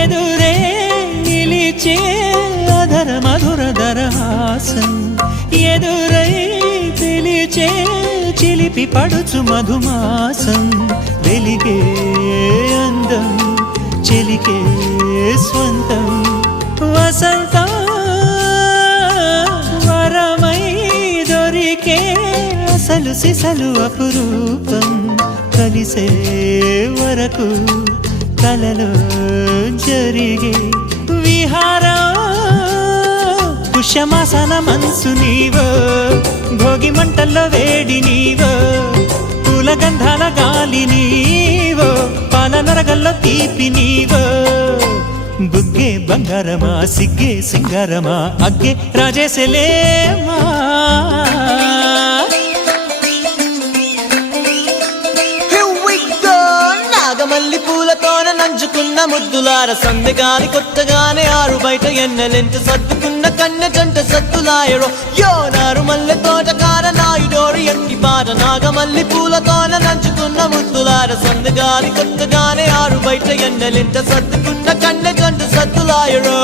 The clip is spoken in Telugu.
ఎదురే నిలిచే అధర మధుర దరహాసం ఎదురై పిలిచే చిలిపి పడుచు మధుమాసం వెలిగే అందం చెలికే స్వంతం వసంతం వరమై దొరికే అసలు సిసలు అపురూపం కలిసే వరకు కలలో జరిగే విహారం పుష్యమాసన మనసు నీవో భోగి మంటల్లో వేడి నీవో పూల గంధాల గాలి నీవో పాల నరగల్లో తీపి నీవో బుగ్గే బంగారమా సిగ్గే సింగారమా అగ్గే రాజేసలేమా మల్లి పూలతోన నంచుకున్న ముద్దులార సందెగాని కొత్తగానే ఆరు బయట ఎన్నెలెంట సర్దుకున్న కన్నె జంట సత్తులాయరో యోనారు మల్లె తోటకార నాయుడోరు ఎట్టి పాట నాగమల్లి పూలతోన నంచుకున్న ముద్దులార సందెగాని కొత్తగానే ఆరు బయట ఎన్నెలెంట సర్దుకున్న కన్నె జంట సత్తులాయరో